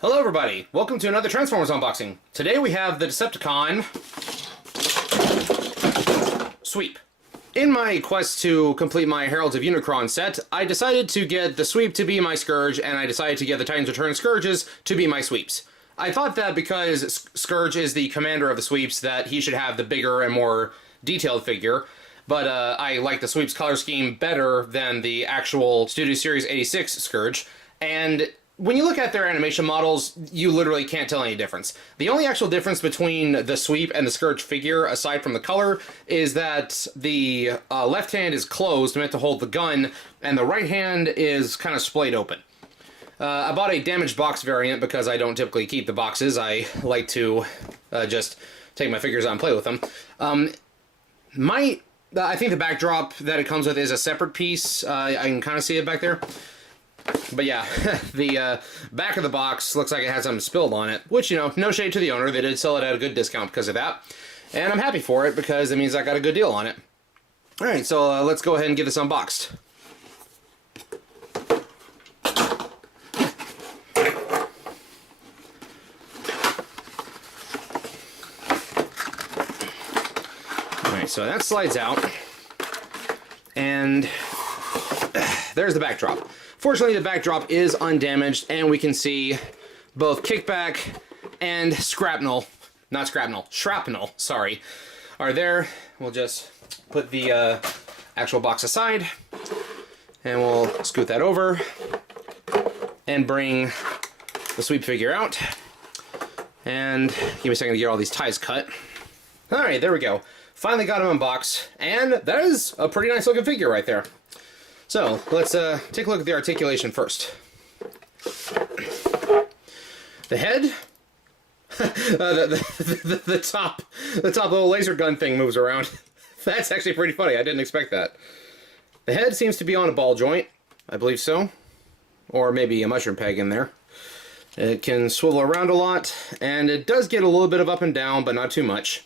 Hello everybody, welcome to another Transformers unboxing. Today we have the Decepticon Sweep. In my quest to complete my Heralds of Unicron set, I decided to get the Sweep to be my Scourge, and I decided to get the Titans Return Scourges to be my Sweeps. I thought that because Scourge is the commander of the Sweeps, that he should have the bigger and more detailed figure, but I like the Sweep's color scheme better than the actual Studio Series 86 Scourge, and when you look at their animation models, you literally can't tell any difference. The only actual difference between the Sweep and the Scourge figure, aside from the color, is that the left hand is closed, meant to hold the gun, and the right hand is kind of splayed open. I bought a damaged box variant because I don't typically keep the boxes. I like to just take my figures out and play with them. I think the backdrop that it comes with is a separate piece. I can kind of see it back there. But yeah, the back of the box looks like it has something spilled on it, which, you know, no shade to the owner. They did sell it at a good discount because of that. And I'm happy for it because it means I got a good deal on it. Alright, so let's go ahead and get this unboxed. Alright, so that slides out. And there's the backdrop. Fortunately, the backdrop is undamaged, and we can see both kickback and shrapnel, sorry, are there. We'll just put the actual box aside, and we'll scoot that over, and bring the Sweep figure out. And give me a second to get all these ties cut. Alright, there we go. Finally got him unboxed, and that is a pretty nice looking figure right there. So, let's take a look at the articulation first. The head, the top little laser gun thing moves around. That's actually pretty funny. I didn't expect that. The head seems to be on a ball joint. I believe so. Or maybe a mushroom peg in there. It can swivel around a lot, and it does get a little bit of up and down, but not too much.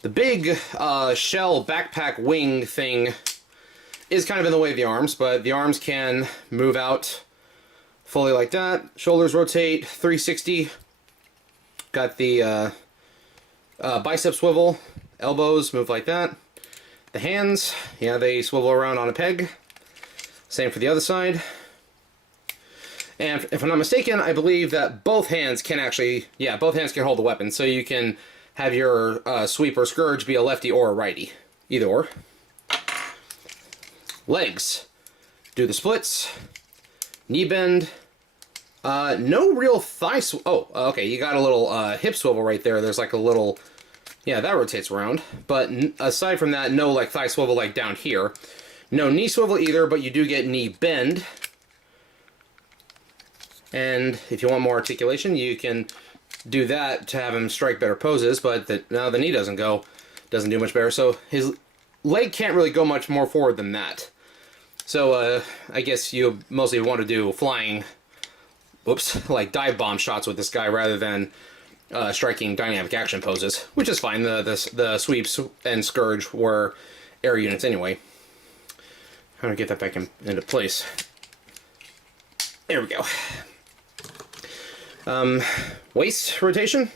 The big shell backpack wing thing is kind of in the way of the arms, but the arms can move out fully like that. Shoulders rotate 360. Got the bicep swivel. Elbows move like that. The hands, yeah, they swivel around on a peg. Same for the other side. And if I'm not mistaken, I believe that both hands can actually, yeah, both hands can hold the weapon. So you can have your Sweep or Scourge be a lefty or a righty. Either or. Legs. Do the splits. Knee bend. No real thigh oh, okay, you got a little hip swivel right there. There's like a little, yeah, that rotates around. But aside from that, no like thigh swivel like down here. No knee swivel either, but you do get knee bend. And if you want more articulation, you can do that to have him strike better poses, but now the knee doesn't do much better. So his leg can't really go much more forward than that. So, I guess you mostly want to do flying, like dive bomb shots with this guy rather than striking dynamic action poses, which is fine. The Sweeps and Scourge were air units anyway. How do I get that back into place? There we go. Waist rotation.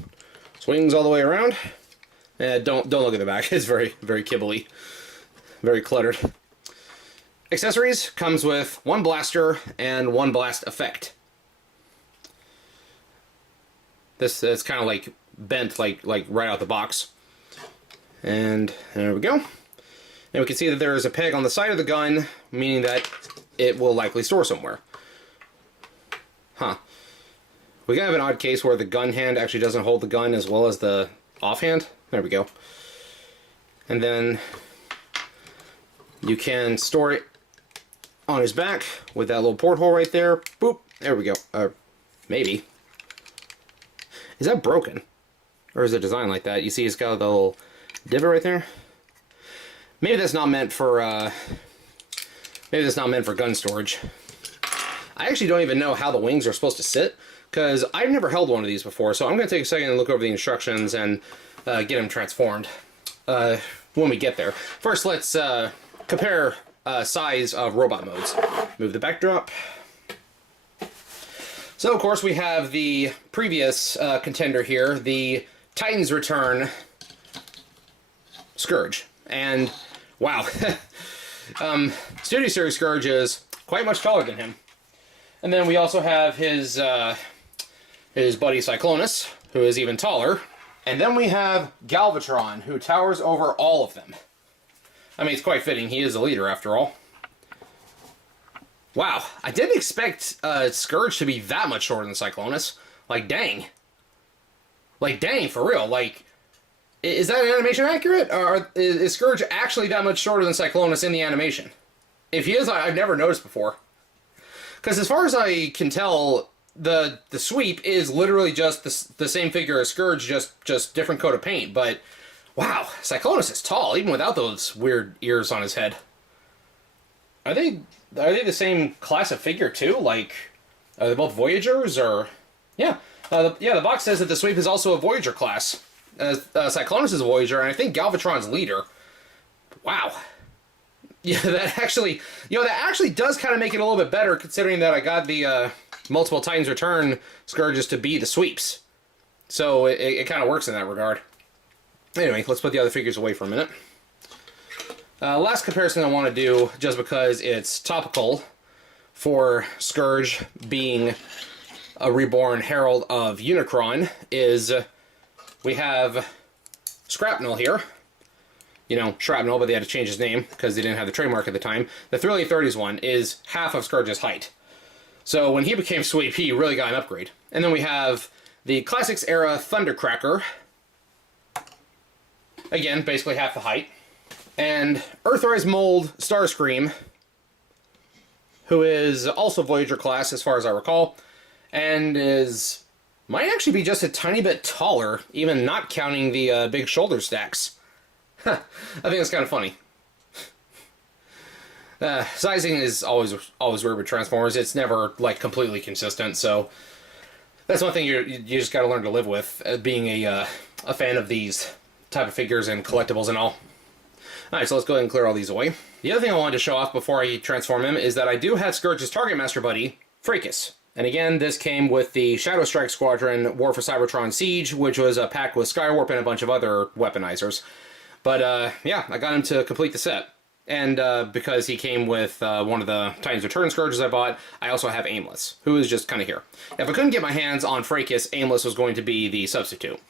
Swings all the way around. Don't look at the back. It's very, very kibbly. Very cluttered. Accessories comes with one blaster and one blast effect. This is kind of like bent like right out the box. And there we go. And we can see that there is a peg on the side of the gun, meaning that it will likely store somewhere. Huh. We have an odd case where the gun hand actually doesn't hold the gun as well as the offhand. There we go. And then you can store it on his back with that little porthole right there. Boop. There we go. Maybe. Is that broken? Or is it designed like that? You see it's got the little divot right there? Maybe that's not meant for gun storage. I actually don't even know how the wings are supposed to sit, because I've never held one of these before, so I'm going to take a second and look over the instructions and get them transformed when we get there. First, let's compare size of robot modes. Move the backdrop. So, of course, we have the previous contender here, the Titans Return Scourge. And, wow. Studio Series Scourge is quite much taller than him. And then we also have his buddy Cyclonus, who is even taller. And then we have Galvatron, who towers over all of them. I mean, it's quite fitting. He is the leader, after all. Wow, I didn't expect Scourge to be that much shorter than Cyclonus. Like, dang. Like, dang, for real. Like, is that animation accurate? Or is Scourge actually that much shorter than Cyclonus in the animation? If he is, I've never noticed before. Because as far as I can tell, the sweep is literally just the same figure as Scourge, just different coat of paint. But, wow, Cyclonus is tall, even without those weird ears on his head. Are they the same class of figure, too? Like, are they both Voyagers, or... Yeah. The box says that the Sweep is also a Voyager class. Cyclonus is a Voyager, and I think Galvatron's leader. Wow. Yeah, that actually does kind of make it a little bit better, considering that I got the multiple Titans Return Scourges to be the Sweeps. So it kind of works in that regard. Anyway, let's put the other figures away for a minute. Last comparison I want to do, just because it's topical, for Scourge being a reborn Herald of Unicron, is we have Shrapnel here. You know, Shrapnel, but they had to change his name because they didn't have the trademark at the time. The 3030s one is half of Scourge's height. So when he became Sweep, he really got an upgrade. And then we have the Classics era Thundercracker. Again, basically half the height. And Earthrise Mold Starscream, who is also Voyager class as far as I recall, and might actually be just a tiny bit taller, even not counting the big shoulder stacks. I think that's kind of funny. Sizing is always weird with Transformers. It's never like completely consistent, so that's one thing you just got to learn to live with, being a fan of these type of figures and collectibles and all. Alright, so let's go ahead and clear all these away. The other thing I wanted to show off before I transform him is that I do have Scourge's Target Master buddy, Fracas. And again, this came with the Shadow Strike Squadron War for Cybertron Siege, which was a pack with Skywarp and a bunch of other weaponizers. But, yeah, I got him to complete the set. And because he came with one of the Titans Return Scourges I bought, I also have Aimless, who is just kind of here. If I couldn't get my hands on Fracas, Aimless was going to be the substitute.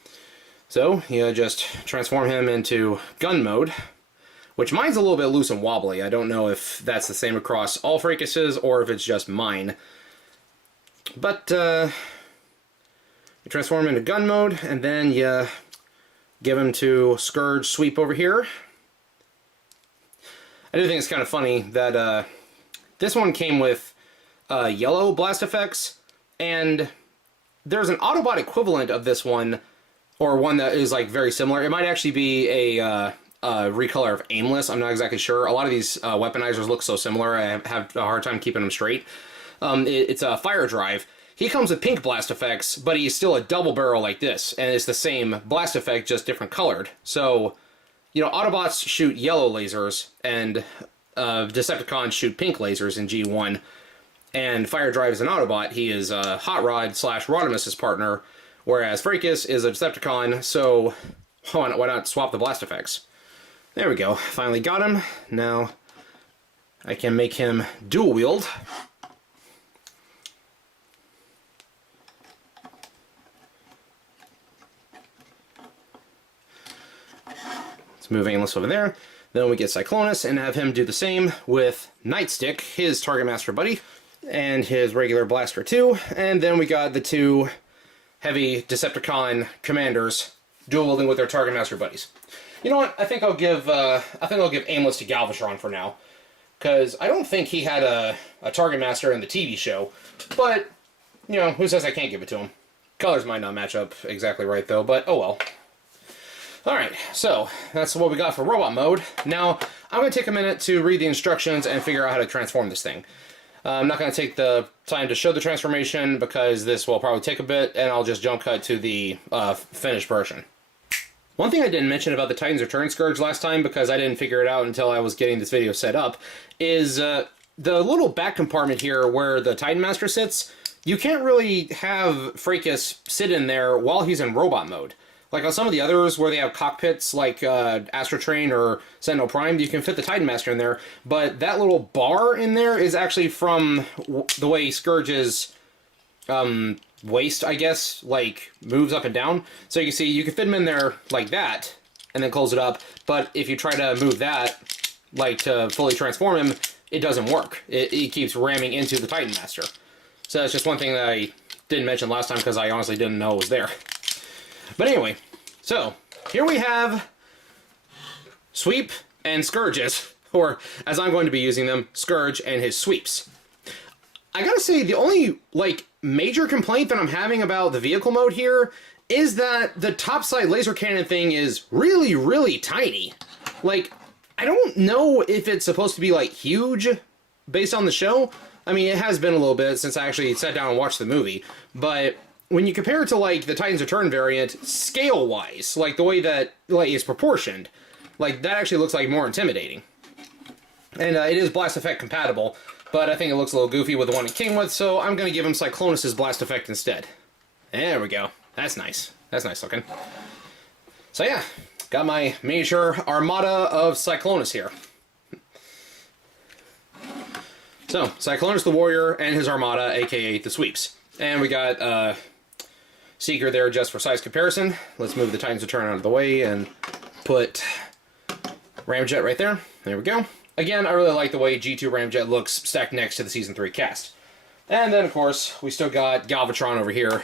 So, you just transform him into gun mode, which mine's a little bit loose and wobbly. I don't know if that's the same across all Fracases or if it's just mine. But, you transform him into gun mode, and then you give him to Scourge Sweep over here. I do think it's kind of funny that this one came with yellow blast effects, and there's an Autobot equivalent of this one, or one that is like very similar. It might actually be a recolor of Aimless. I'm not exactly sure. A lot of these weaponizers look so similar, I have a hard time keeping them straight. It's a Fire Drive. He comes with pink blast effects, but he's still a double barrel like this, and it's the same blast effect, just different colored. So, you know, Autobots shoot yellow lasers, and Decepticons shoot pink lasers in G1. And Fire Drive is an Autobot. He is Hot Rod / Rodimus's partner, whereas Fracas is a Decepticon, so why not swap the blast effects? There we go. Finally got him. Now I can make him dual wield. Let's move Aimless over there. Then we get Cyclonus and have him do the same with Nightstick, his Target Master buddy, and his regular blaster too. And then we got the two heavy Decepticon commanders dual wielding with their Target Master buddies. You know what? I think I'll give Aimless to Galvatron for now, because I don't think he had a Target Master in the TV show. But you know, who says I can't give it to him? Colors might not match up exactly right though, but oh well. Alright, so that's what we got for robot mode. Now, I'm going to take a minute to read the instructions and figure out how to transform this thing. I'm not going to take the time to show the transformation because this will probably take a bit, and I'll just jump cut to the finished version. One thing I didn't mention about the Titans Return Scourge last time, because I didn't figure it out until I was getting this video set up, is the little back compartment here where the Titan Master sits. you can't really have Fracas sit in there while he's in robot mode. Like on some of the others where they have cockpits, like Astro Train or Sentinel Prime, you can fit the Titan Master in there, but that little bar in there is actually from the way Scourge's waist, I guess, like, moves up and down. So you can see, you can fit him in there like that, and then close it up, but if you try to move that, like, to fully transform him, it doesn't work. It keeps ramming into the Titan Master. So that's just one thing that I didn't mention last time, because I honestly didn't know it was there. But anyway, so here we have Sweep and Scourges, or as I'm going to be using them, Scourge and his sweeps. I gotta say, the only, like, major complaint that I'm having about the vehicle mode here is that the topside laser cannon thing is really, really tiny. Like, I don't know if it's supposed to be, like, huge based on the show. I mean, it has been a little bit since I actually sat down and watched the movie, but when you compare it to, like, the Titans Return variant, scale-wise, like, the way that, like, is proportioned, like, that actually looks, like, more intimidating. And it is Blast Effect compatible, but I think it looks a little goofy with the one it came with, so I'm going to give him Cyclonus' Blast Effect instead. There we go. That's nice. That's nice looking. So yeah, got my major armada of Cyclonus here. So, Cyclonus the Warrior and his armada, aka the Sweeps. And we got Seeker there just for size comparison. Let's move the Titans Return out of the way and put Ramjet right there. There we go. Again, I really like the way G2 Ramjet looks stacked next to the Season 3 cast. And then, of course, we still got Galvatron over here.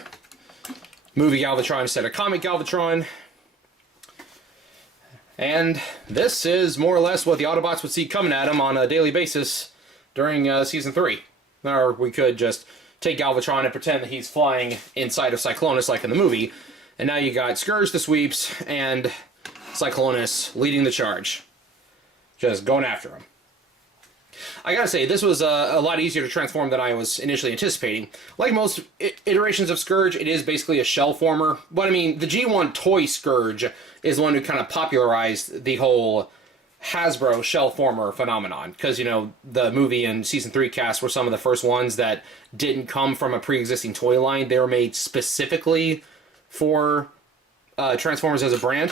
Movie Galvatron instead of comic Galvatron. And this is more or less what the Autobots would see coming at them on a daily basis during Season 3. Or we could just take Galvatron and pretend that he's flying inside of Cyclonus like in the movie. And now you got Scourge the Sweeps and Cyclonus leading the charge. Just going after him. I gotta say, this was a lot easier to transform than I was initially anticipating. Like most iterations of Scourge, it is basically a shell former. But I mean, the G1 toy Scourge is the one who kind of popularized the whole Hasbro shell former phenomenon. Because, you know, the movie and Season 3 cast were some of the first ones that didn't come from a pre-existing toy line. They were made specifically for Transformers as a brand.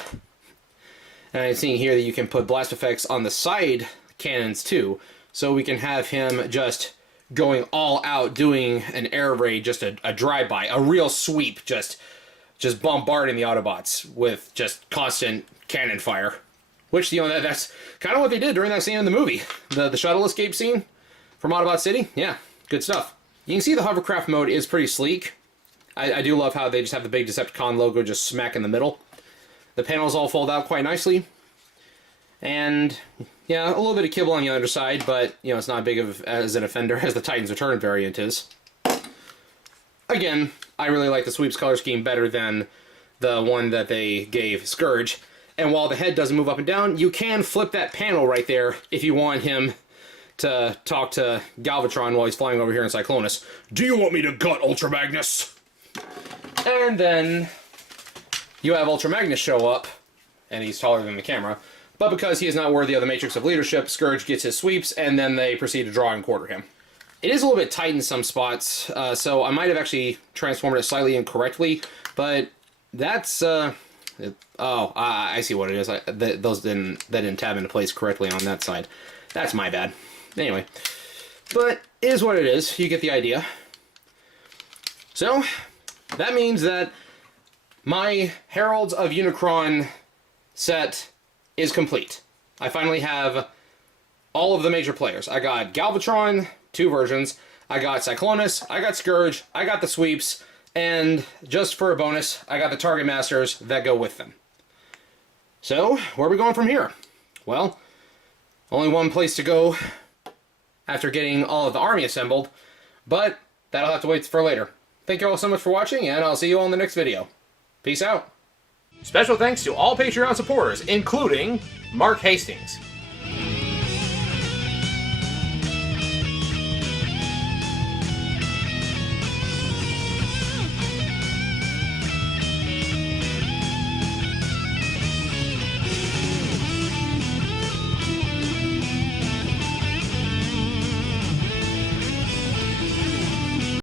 And I'm seeing here that you can put blast effects on the side cannons too. So we can have him just going all out, doing an air raid, just a drive-by, a real sweep, just bombarding the Autobots with just constant cannon fire. Which, you know, that's kind of what they did during that scene in the movie. The shuttle escape scene from Autobot City. Yeah, good stuff. You can see the hovercraft mode is pretty sleek. I do love how they just have the big Decepticon logo just smack in the middle. The panels all fold out quite nicely. And, yeah, a little bit of kibble on the underside, but, you know, it's not as big of as an offender as the Titans Return variant is. Again, I really like the Sweeps color scheme better than the one that they gave Scourge. And while the head doesn't move up and down, you can flip that panel right there if you want him to talk to Galvatron while he's flying over here in Cyclonus. Do you want me to gut Ultra Magnus? And then you have Ultra Magnus show up, and he's taller than the camera. But because he is not worthy of the Matrix of Leadership, Scourge gets his sweeps, and then they proceed to draw and quarter him. It is a little bit tight in some spots, so I might have actually transformed it slightly incorrectly, but that's, I see what it is. That didn't tab into place correctly on that side. That's my bad. Anyway, but it is what it is. You get the idea. So, that means that my Heralds of Unicron set is complete. I finally have all of the major players. I got Galvatron, 2 versions. I got Cyclonus, I got Scourge, I got the Sweeps, and just for a bonus, I got the Target Masters that go with them. So, where are we going from here? Well, only one place to go after getting all of the army assembled, but that'll have to wait for later. Thank you all so much for watching, and I'll see you all in the next video. Peace out. Special thanks to all Patreon supporters, including Mark Hastings,